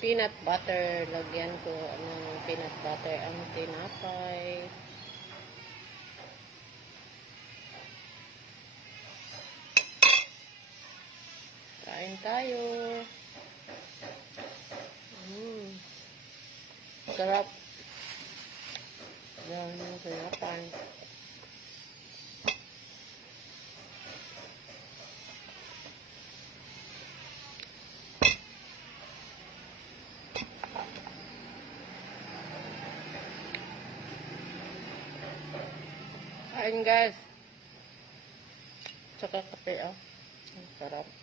peanut butter. Lagyan ko ng peanut butter ang tinapay. Kain tayo. Sarap. Yan yung sarapan. Kain guys. Tsaka kape, oh. Ang sarap.